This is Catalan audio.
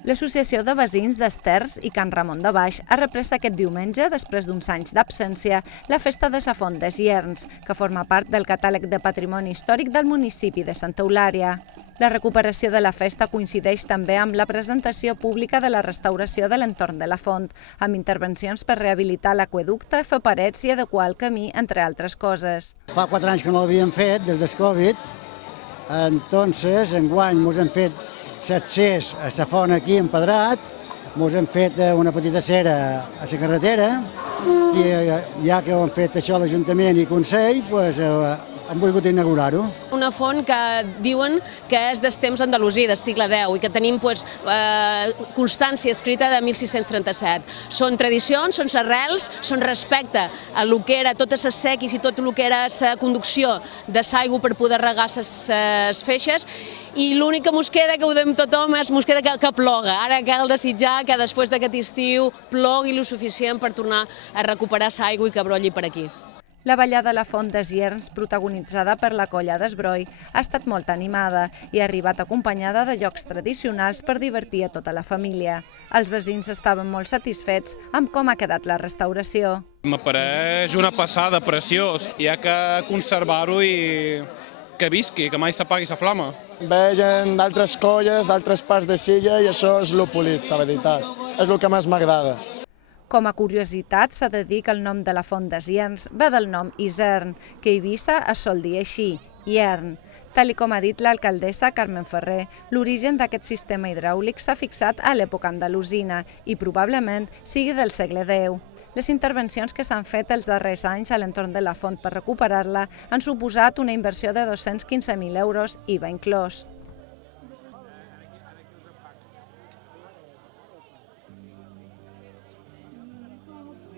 L'Associació de Veïns d'Esters i Can Ramon de Baix ha reprès aquest diumenge, després d'uns anys d'absència, la Festa de la Font des Llerns, que forma part del catàleg de patrimoni històric del municipi de Santa Eulària. La recuperació de la festa coincideix també amb la presentació pública de la restauració de l'entorn de la font, amb intervencions per rehabilitar l'aqüeducte, fer parets i adequar el camí, entre altres coses. Fa 4 anys que no l'havíem fet, des del Covid, entonces enguany ens hem fet l'accés a la font aquí empedrat, ens hem fet una petita cera a la carretera i ja que ho han fet això l'Ajuntament i Consell, hem volgut inaugurar-ho. Una font que diuen que és dels temps andalusí, del segle X, i que tenim constància escrita de 1637. Són tradicions, són arrels, són respecte a lo que era totes les sequis i tot el que era la conducció de l'aigua per poder regar les feixes, i l'únic que ens queda, que ho diem tothom, és que ploga. Ara cal desitjar que després d'aquest estiu plogui el suficient per tornar a recuperar l'aigua i que brolli per aquí. La ballada a la Font des Llerns, protagonitzada per la colla d'Esbroi, ha estat molt animada i ha arribat acompanyada de jocs tradicionals per divertir a tota la família. Els veïns estaven molt satisfets amb com ha quedat la restauració. M'apareix una passada, preciós. Hi ha que conservar-ho i que visqui, que mai s'apagui la flama. Ve gent d'altres colles, d'altres parts de Silla, i això és el polit, la veritat. És el que més m'agrada. Com a curiositat, s'ha de dir que el nom de la Font des Llerns ve del nom Isern, que a Eivissa es sol dir així, Iern. Tal com ha dit l'alcaldessa Carmen Ferrer, l'origen d'aquest sistema hidràulic s'ha fixat a l'època andalusina i probablement sigui del segle X. Les intervencions que s'han fet els darrers anys a l'entorn de la font per recuperar-la han suposat una inversió de 215.000 euros, IVA inclòs.